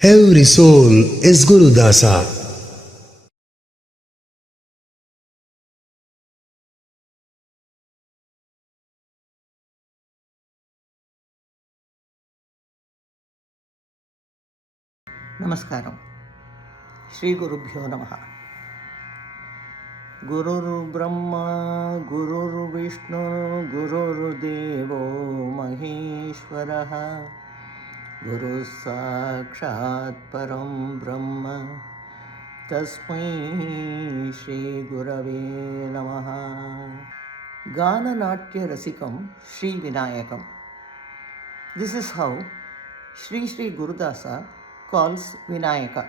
Every soul is Gurudasa. నమస్కారం. శ్రీ గురుభ్యో నమః. గురుర్బ్రహ్మ గురుర్విష్ణు గురుర్దేవో మహేశ్వరః. గురుః సాక్షాత్ పరం బ్రహ్మ తస్మై శ్రీ గురవే నమః. గాన నాట్య రసికం Shri Vinayakam. This is how Sri Gurudasar calls Vinayaka.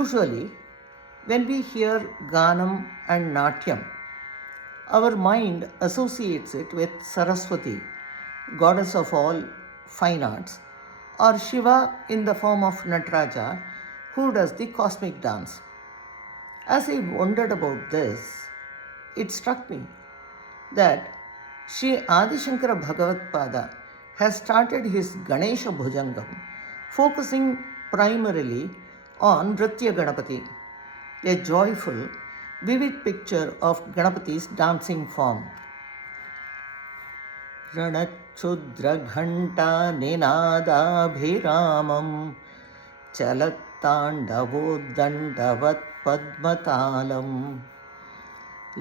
Usually, when we hear Ganam and Natyam, our mind associates it with Saraswati, goddess of all fine arts, or Shiva in the form of Nataraja, who does the cosmic dance. As I wondered about this, it struck me that Sri Adi Shankara Bhagavatpada has started his Ganesha Bhujangam focusing primarily on Nritya Ganapati, a joyful, vivid picture of Ganapati's dancing form. Ranachudra ghanta ninadabhiramam chalattandavodandavat padmatalam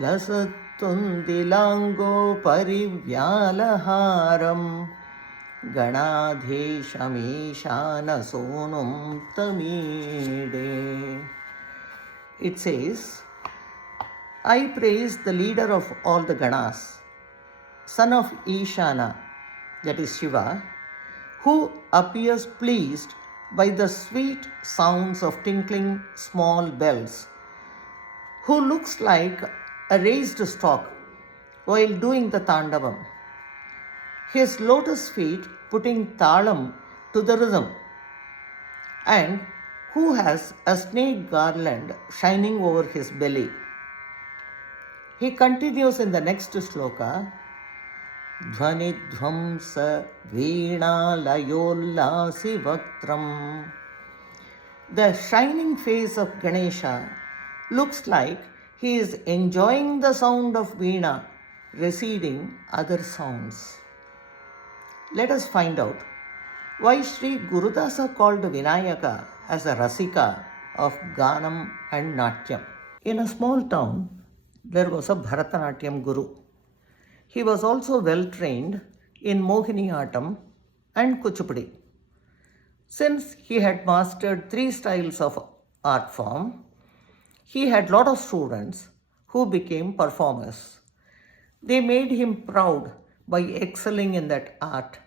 lasattundilango parivyalaharam Ganadheshameshana sonum tamide. It says, I praise the leader of all the Ganas, son of Ishana, that is Shiva, who appears pleased by the sweet sounds of tinkling small bells, who looks like a raised stalk while doing the Tandavam, his lotus feet putting Thalam to the rhythm, and who has a snake garland shining over his belly. He continues in the next sloka, Dhvanidhvamsa Veenalayollasi Vaktram. The shining face of Ganesha looks like he is enjoying the sound of Veena receding other sounds. Let us find out why Sri Gurudasa called Vinayaka as a Rasika of Ganam and Natyam. In a small town, there was a Bharatanatyam guru. He was also well trained in Mohiniyattam and Kuchipudi. Since he had mastered 3 styles of art form, he had lot of students who became performers. They made him proud by excelling in that art.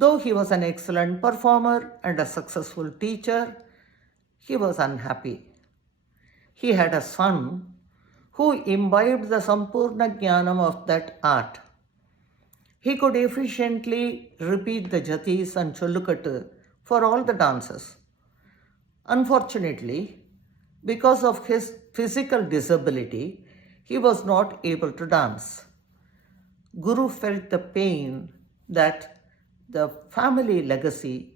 Though he was an excellent performer and a successful teacher, he was unhappy. He had a son who imbibed the Sampurna Jnanam of that art. He could efficiently repeat the jatis and chollukattu for all the dances. Unfortunately, because of his physical disability, he was not able to dance. Guru felt the pain that the family legacy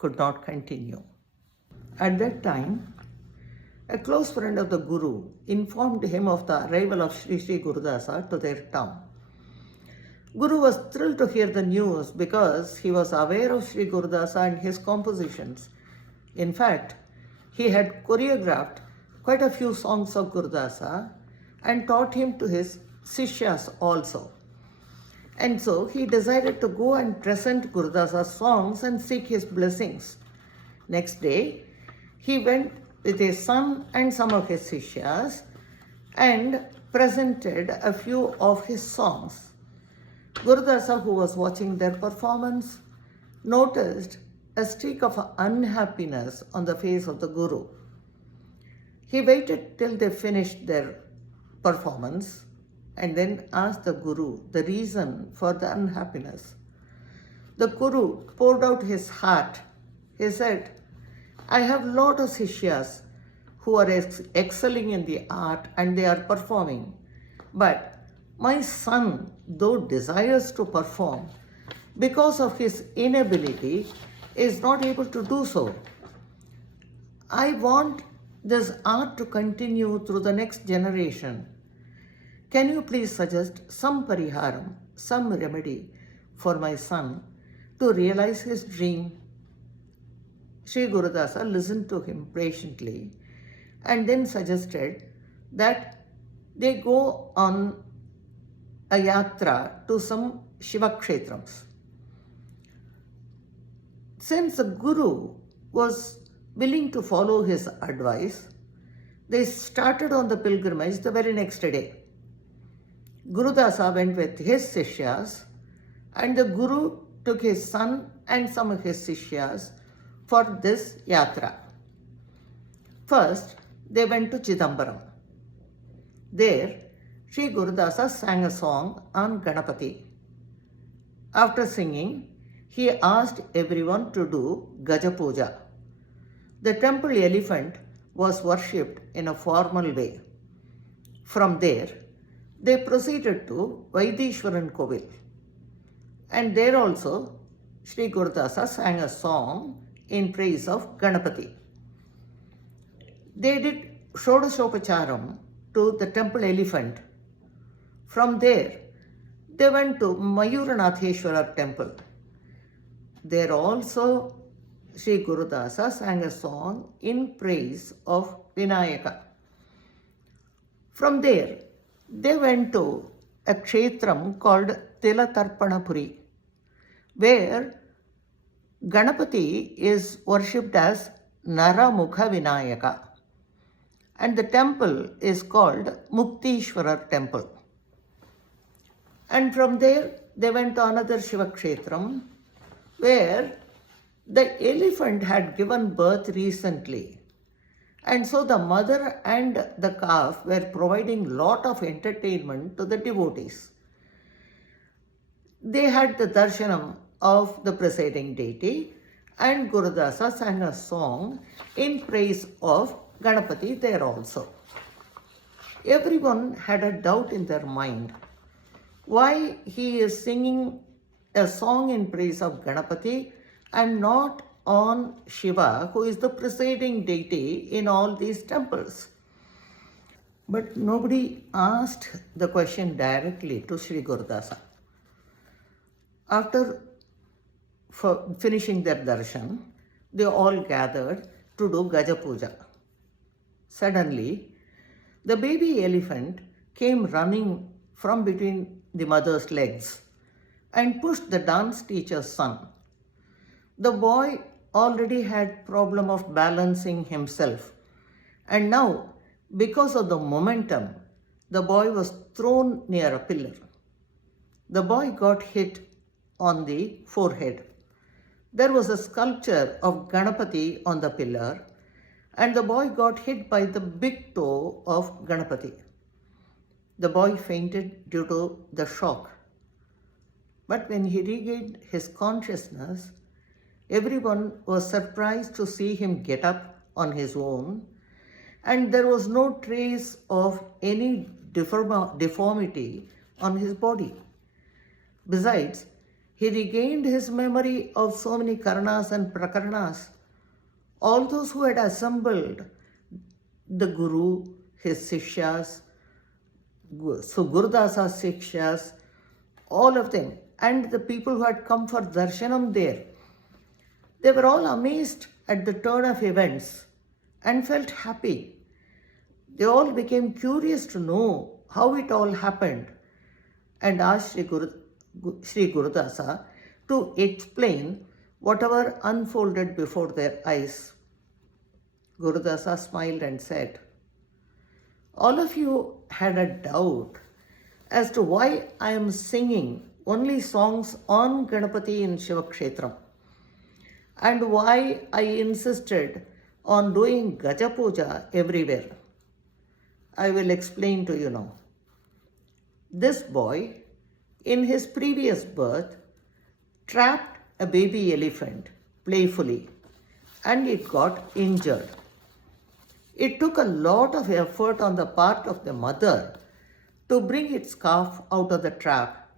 could not continue. At that time, a close friend of the Guru informed him of the arrival of Sri Gurudasar to their town. Guru was thrilled to hear the news because he was aware of Sri Gurudasar and his compositions. In fact, he had choreographed quite a few songs of Gurudasar and taught him to his Sishyas also. And so he decided to go and present Gurudasar's songs and seek his blessings. Next day, he went with his son and some of his Sishyas and presented a few of his songs. Gurudasar, who was watching their performance, noticed a streak of unhappiness on the face of the Guru. He waited till they finished their performance and then asked the Guru the reason for the unhappiness. The Guru poured out his heart. He said, I have lot of Sishyas who are excelling in the art and they are performing. But my son, though desires to perform, because of his inability, is not able to do so. I want this art to continue through the next generation. Can you please suggest some pariharam, some remedy for my son to realize his dream? Sri Gurudasa listened to him patiently and then suggested that they go on a yatra to some Shiva Kshetrams. Since the Guru was willing to follow his advice, they started on the pilgrimage the very next day. Gurudasa went with his Sishyas, and the Guru took his son and some of his Sishyas for this yatra. First, they went to Chidambaram. There, Sri Gurudasa sang a song on Ganapati. After singing, he asked everyone to do Gaja Puja. The temple elephant was worshipped in a formal way. From there, they proceeded to Vaidishwaran Kovil. And there also, Sri Gurudasa sang a song in praise of Ganapati. They did Shodashopacharam to the temple elephant. From there, they went to Mayuranatheshwara temple. There also, Sri Gurudasa sang a song in praise of Vinayaka. From there, they went to a kshetram called Tilatarpanapuri, where Ganapati is worshipped as Naramukha Vinayaka, and the temple is called Muktishwarar temple. And from there, they went to another Shiva Kshetram, where the elephant had given birth recently. And so the mother and the calf were providing lot of entertainment to the devotees. They had the darshanam of the presiding deity, and Gurudasa sang a song in praise of Ganapati there also. Everyone had a doubt in their mind why he is singing a song in praise of Ganapati and not on Shiva, who is the presiding deity in all these temples. But nobody asked the question directly to Sri Gurudasa. After finishing their darshan, they all gathered to do Gaja Puja. Suddenly, the baby elephant came running from between the mother's legs and pushed the dance teacher's son. The boy already had problem of balancing himself, and now, because of the momentum, the boy was thrown near a pillar. The boy got hit on the forehead. There was a sculpture of Ganapati on the pillar, and the boy got hit by the big toe of Ganapati. The boy fainted due to the shock. But when he regained his consciousness, everyone was surprised to see him get up on his own, and there was no trace of any deformity on his body. Besides, he regained his memory of so many Karanas and Prakaranas. All those who had assembled, the Guru, his Sishyas, so Gurudasa's Sishyas, all of them, and the people who had come for darshanam there, they were all amazed at the turn of events and felt happy. They all became curious to know how it all happened and asked Sri Gurudasa to explain whatever unfolded before their eyes. Gurudasa smiled and said, "All of you had a doubt as to why I am singing only songs on Ganapati in Shiva Kshetram, and why I insisted on doing Gaja Puja everywhere. I will explain to you now. This boy, in his previous birth, trapped a baby elephant playfully, and it got injured. It took a lot of effort on the part of the mother to bring its calf out of the trap.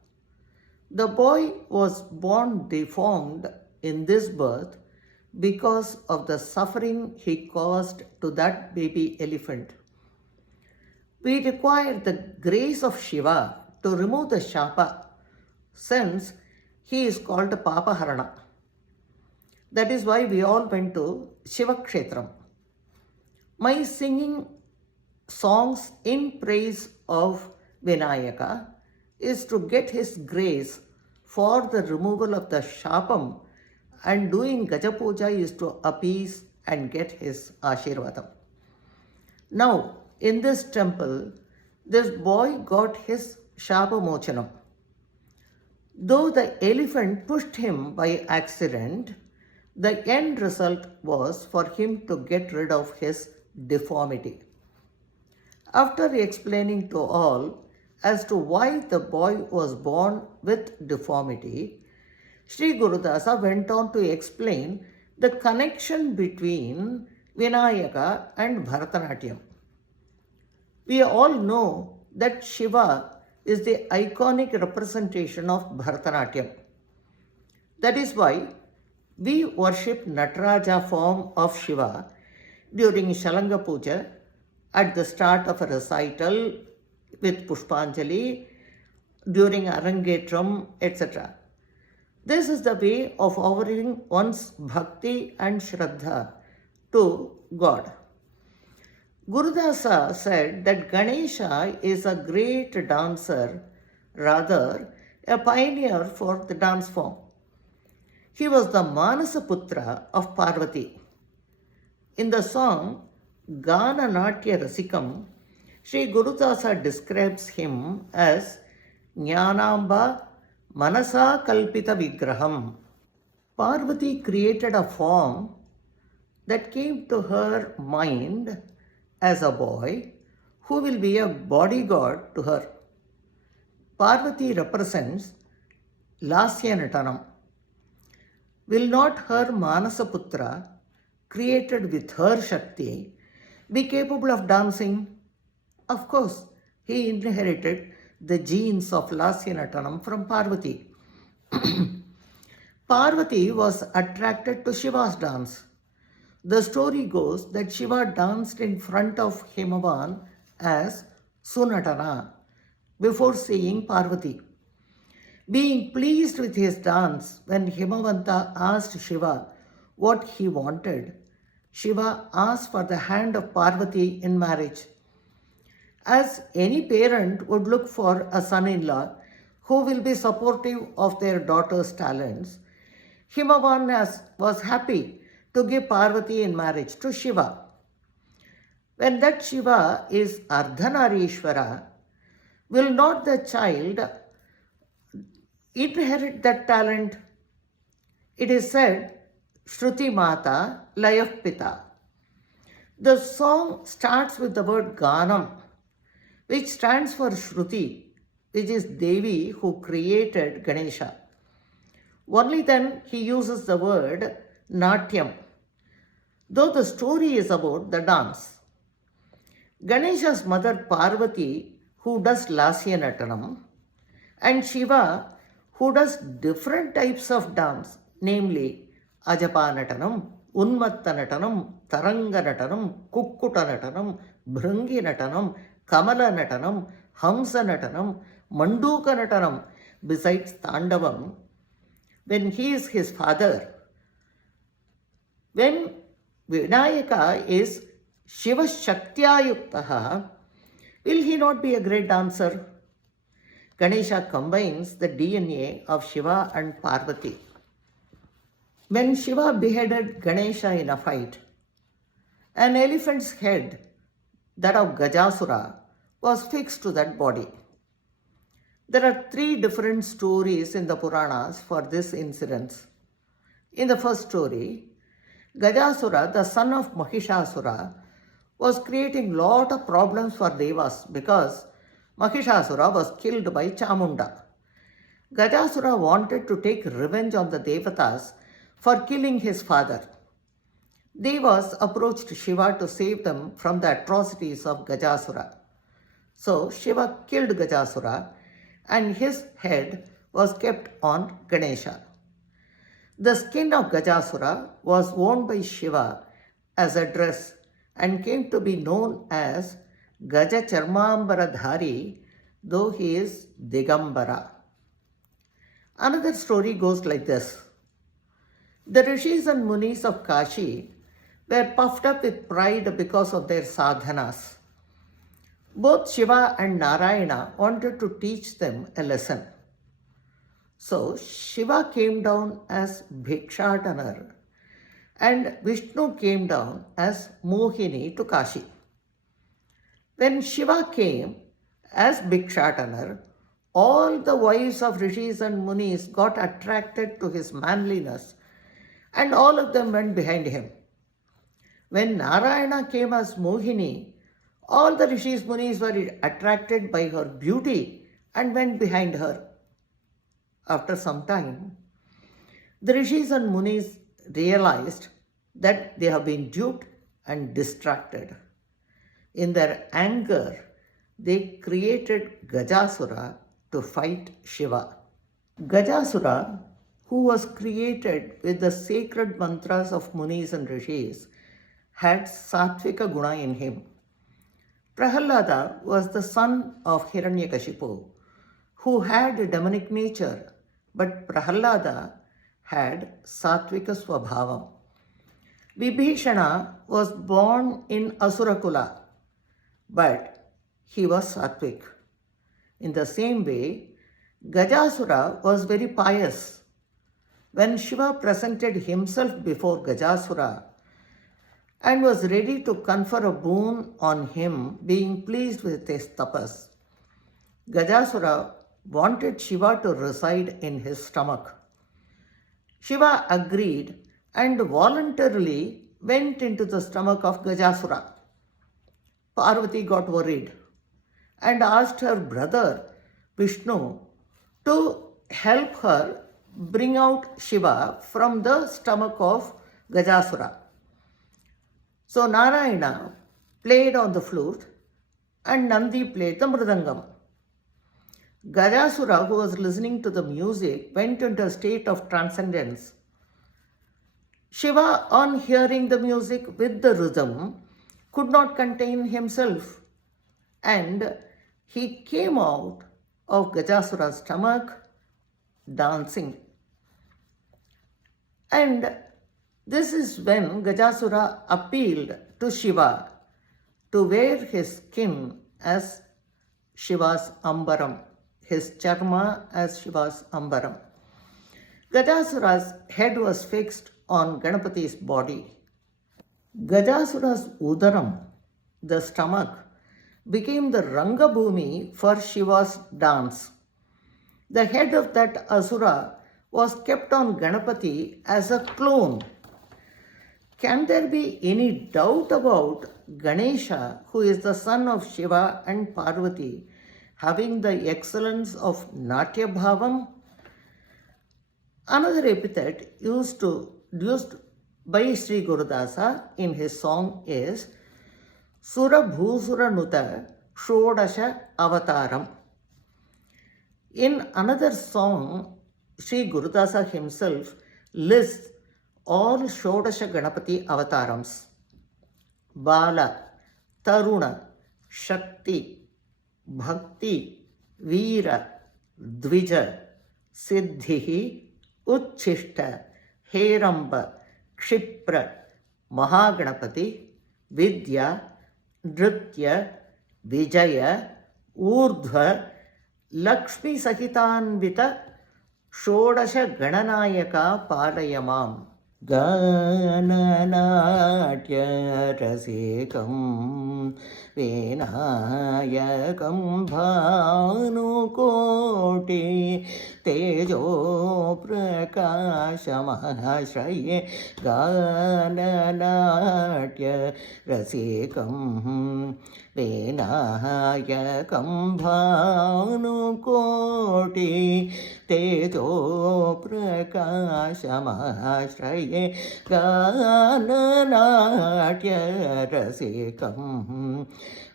The boy was born deformed in this birth because of the suffering he caused to that baby elephant. We require the grace of Shiva to remove the Shapa, since he is called Papaharana. That is why we all went to Shiva Kshetram. My singing songs in praise of Vinayaka is to get his grace for the removal of the Shapam, and doing Gaja Puja is to appease and get his Ashirvadam. Now, in this temple, this boy got his Shapa Mochanam. Though the elephant pushed him by accident, the end result was for him to get rid of his deformity. After explaining to all as to why the boy was born with deformity, Sri Gurudasa went on to explain the connection between Vinayaka and Bharatanatyam. We all know that Shiva is the iconic representation of Bharatanatyam. That is why we worship Nataraja form of Shiva during Shalanga Puja at the start of a recital with Pushpanjali, during Arangetram, etc. This is the way of offering one's bhakti and shraddha to God. Gurudasa said that Ganesha is a great dancer, rather a pioneer for the dance form. He was the Manasa Putra of Parvati. In the song Gana Natya Rasikam, Sri Gurudasa describes him as Jnanamba Manasa Kalpita Vigraham. Parvati created a form that came to her mind as a boy who will be a bodyguard to her. Parvati represents Lasya Natanam. Will not her Manasaputra, created with her Shakti, be capable of dancing? Of course, he inherited the genes of Lasya Natanam from Parvati. Parvati was attracted to Shiva's dance. The story goes that Shiva danced in front of Himavan as Sunatana before seeing Parvati. Being pleased with his dance, when Himavanta asked Shiva what he wanted, Shiva asked for the hand of Parvati in marriage. As any parent would look for a son-in-law who will be supportive of their daughter's talents, Himavan was happy to give Parvati in marriage to Shiva. When that Shiva is Ardhanarishwara, will not the child inherit that talent? It is said, Shruti Mata Layaf Pita. The song starts with the word Ganam, which stands for Shruti, which is Devi who created Ganesha. Only then he uses the word Natyam, though the story is about the dance. Ganesha's mother Parvati, who does Lasya Natanam, and Shiva, who does different types of dance, namely Ajapa Natanam, Unmatta Natanam, Taranga Natanam, Kukkuta Natanam, Bhrangi Natanam, Kamala Natanam, Hamsa Natanam, Manduka Natanam, besides Tandavam, when he is his father. When Vinayaka is Shiva Shaktya-yuktaha, will he not be a great dancer? Ganesha combines the DNA of Shiva and Parvati. When Shiva beheaded Ganesha in a fight, an elephant's head, that of Gajasura, was fixed to that body. There are 3 different stories in the Puranas for this incident. In the first story, Gajasura, the son of Mahishasura, was creating lot of problems for Devas because Mahishasura was killed by Chamunda. Gajasura wanted to take revenge on the Devatas for killing his father. Devas approached Shiva to save them from the atrocities of Gajasura. So Shiva killed Gajasura and his head was kept on Ganesha. The skin of Gajasura was worn by Shiva as a dress and came to be known as Gaja Charmambaradhari, though he is Digambara. Another story goes like this. The rishis and munis of Kashi were puffed up with pride because of their sadhanas. Both Shiva and Narayana wanted to teach them a lesson. So Shiva came down as Bhikshatanar and Vishnu came down as Mohini to Kashi. When Shiva came as Bhikshatanar, all the wives of rishis and munis got attracted to his manliness and all of them went behind him. When Narayana came as Mohini, all the rishis munis were attracted by her beauty and went behind her. After some time, the rishis and munis realized that they have been duped and distracted. In their anger, they created Gajasura to fight Shiva. Gajasura, who was created with the sacred mantras of munis and rishis, had Sattvika guna in him. Prahalada was the son of Hiranyakashipu, who had a demonic nature, but Prahalada had Sattvika Swabhavam. Vibhishana was born in Asurakula, but he was Sattvik. In the same way, Gajasura was very pious. When Shiva presented himself before Gajasura and was ready to confer a boon on him, being pleased with his tapas, Gajasura wanted Shiva to reside in his stomach. Shiva agreed and voluntarily went into the stomach of Gajasura. Parvati got worried and asked her brother Vishnu to help her bring out Shiva from the stomach of Gajasura. So Narayana played on the flute and Nandi played the mridangam. Gajasura, who was listening to the music, went into a state of transcendence. Shiva, on hearing the music with the rhythm, could not contain himself and he came out of Gajasura's stomach dancing. And this is when Gajasura appealed to Shiva to wear his skin as Shiva's ambaram, his charma as Shiva's ambaram. Gajasura's head was fixed on Ganapati's body. Gajasura's udaram, the stomach, became the Rangabhumi for Shiva's dance. The head of that Asura was kept on Ganapati as a clone. Can there be any doubt about Ganesha, who is the son of Shiva and Parvati, having the excellence of Natya Bhavam? Another epithet used by Sri Gurudasa in his song is Sura Bhusura Nuta Shodasha Avataram. In another song, Sri Gurudasa himself lists all Shodasha Ganapati avatarams: Bala, Taruna, Shakti, Bhakti, Veera, Dvija, Siddhihi, Uchchishta, Heramba, Kshipra, Mahaganapati, Vidya, Nritya, Vijaya, Urdhva, Lakshmi Sahitanvita, Shodasha Gananayaka Palayamam. Gana Natya Rasikam Vinayakam Bhanukoti Tejo Prakashamah SHRI Gana Natya Rasikam Vinayakam Bhanukoti Tejo Prakashamah SHRI Gana Natya Rasikam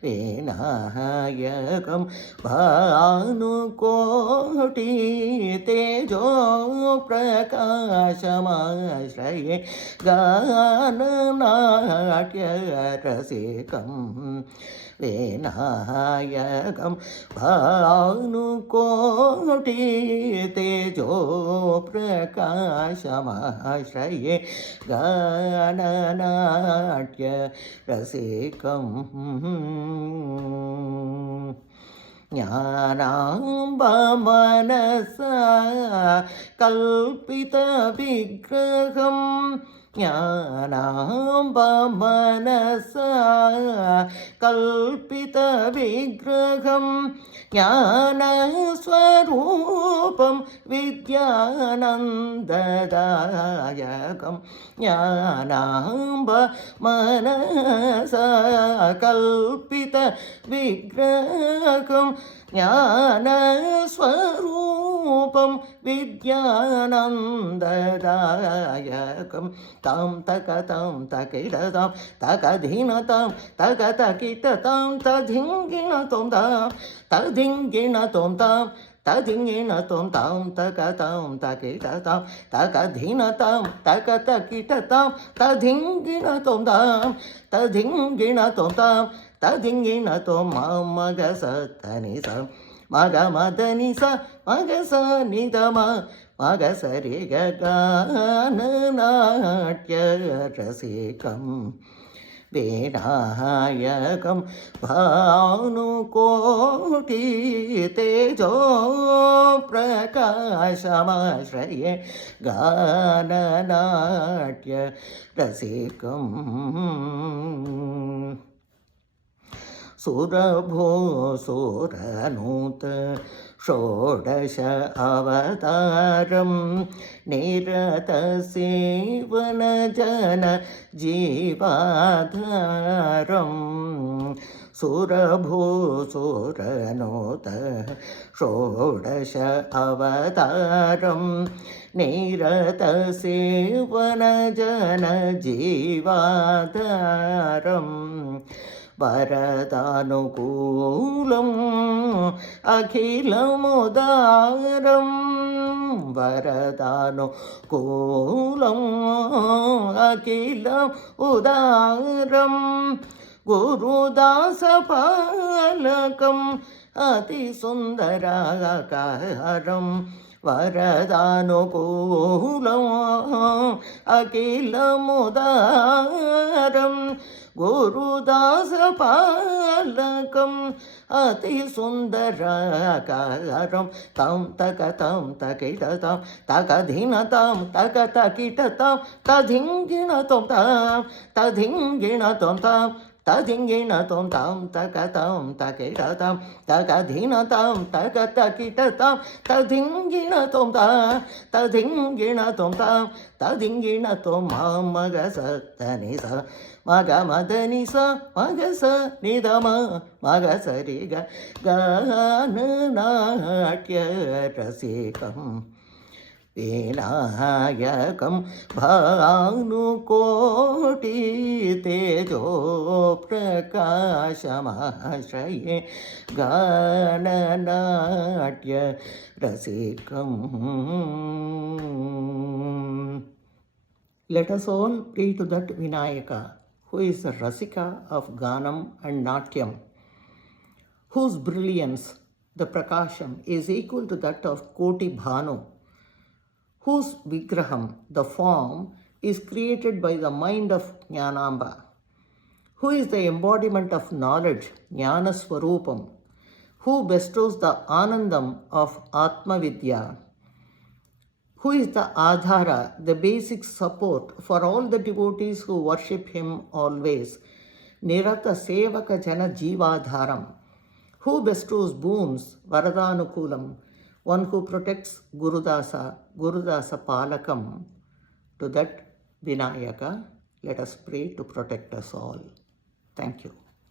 Vinayakam Bhanukoti तेजो प्रकाशमाश्रये गाननाट्यरसिकं विनायकं भानुकोटि तेजो प्रकाशमाश्रये गाननाट्यरसिकम् ज्ञानाम्बमनसा कल्पितविग्रहं ज्ञानाम्बमनसा कल्पितविग्रहं ज्ञानस्वरूपं विद्यानन्ददायकं ज्ञानाम्बमनसा कल्पितविग्रहं ज्ञानस्वरूपं विद्यानन्ददायकं तां तकतां तकिडतां तकधीनतां तकतकिटतां तधिङ्गिणतों तां तधिङ्गिणतों तां तधिङ्गिणतों तां तकतां तकिटतां तकधीनतां तकतकिटतां तधिङ्गिणतों तां तधिङ्गिणतों तां तधिङ्गिणतों मगसतनिस मगमदनिस मगसनिदम मगसरि गाननाट्यरसिकं विनायकं भानुकोटि तेजो प्रकाशमाश्रये गाननाट्यरसिकम् सुरभूसुरनूत षोडश अवतारं निरतसेवनजन जीवाधारं सुरभूसुरनूत षोडश अवतारं निरतसेवनजन जीवाधारम् वरदानुकूलम् अखिलमुदारं वरदानुकूलम् अखिलम् उदारं गुरुदासपालकम् अतिसुन्दराकारं वरदानुकूलम् अखिलमुदारं गुरुदासपालकम् अतिसुन्दराकारं तं तकतं तकिटतां तकधीनतां तकतकिटतां तधिङ्गिणतों तां तधिङ्गिणतों तां तधिङ्गिणतों तां तकतं तकिटतां तकधीनतां तकतकिटतां तधिङ्गिणतों तां तधिङ्गिणतों तां तधिङ्गिणतों मगसतनिस मगमदनिस मगसनिदम मगसरि गाननाट्यरसिकं विनायकं भानुकोटि तेजो प्रकाशमाश्रये गाननाट्यरसिकम्. Let us all pray to that Vinayaka, who is the Rasika of Ganam and Natyam, whose brilliance, the Prakasham, is equal to that of Koti Bhanu, whose Vigraham, the form, is created by the mind of Jnanamba, who is the embodiment of knowledge, Jnana Swarupam, who bestows the Anandam of Atma Vidya, who is the Adhara, the basic support for all the devotees who worship him always, Nirata Sevaka Jana Jivadharam, who bestows boons, Varadanukulam, one who protects Gurudasa, Gurudasa Palakam. To that Vinayaka, let us pray to protect us all. Thank you.